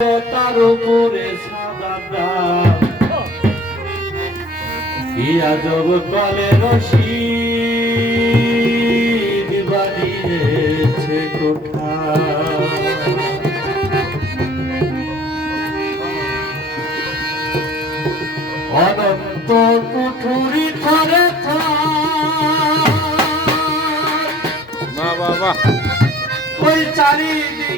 তার উপরে সাদা ইয়া জগ কলে রশি বানিয়েছে কোঠা অনন্ত কুঠুরি ধরে বাবা ওই চারিদিক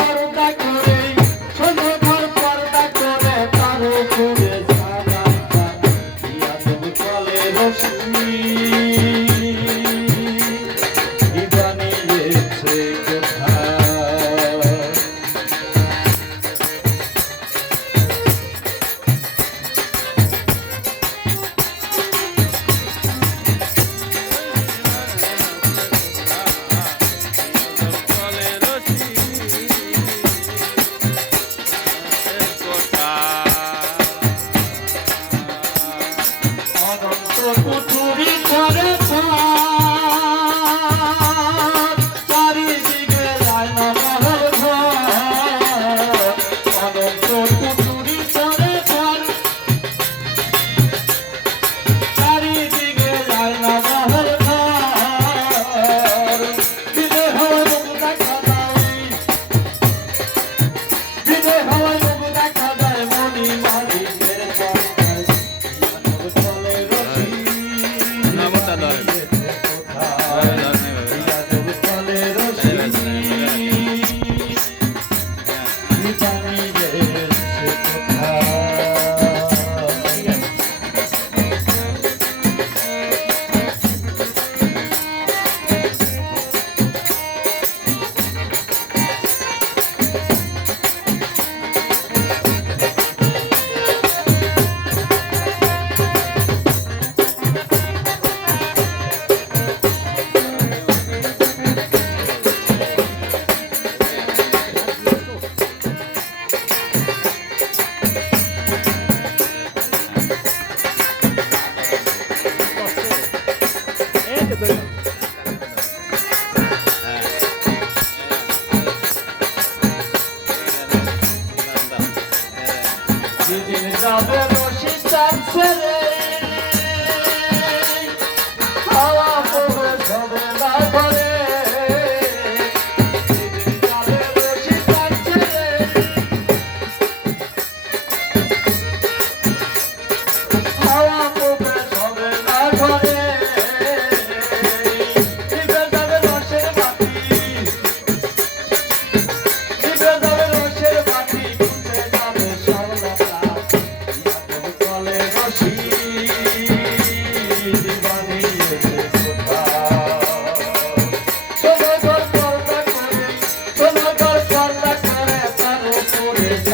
Dilinize haber hoş istersen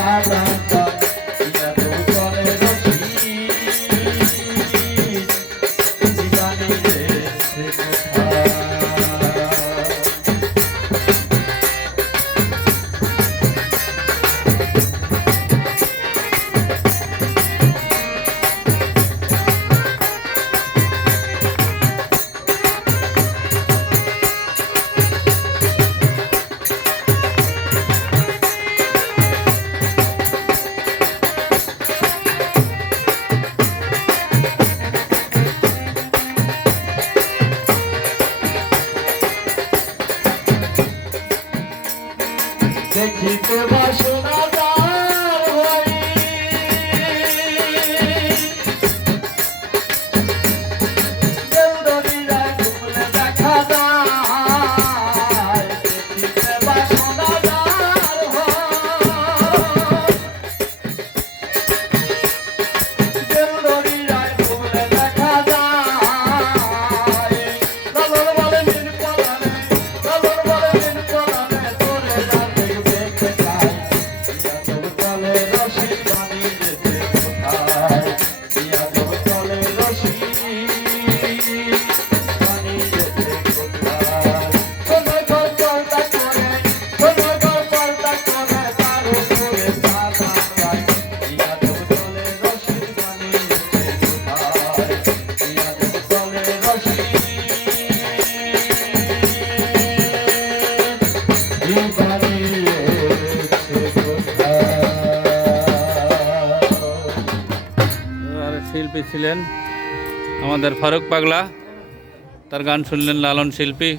abraçar. দেখিতে বাসনা শিল্পী ছিলেন আমাদের ফারুক পাগলা তার গান শুনলেন লালন শিল্পী।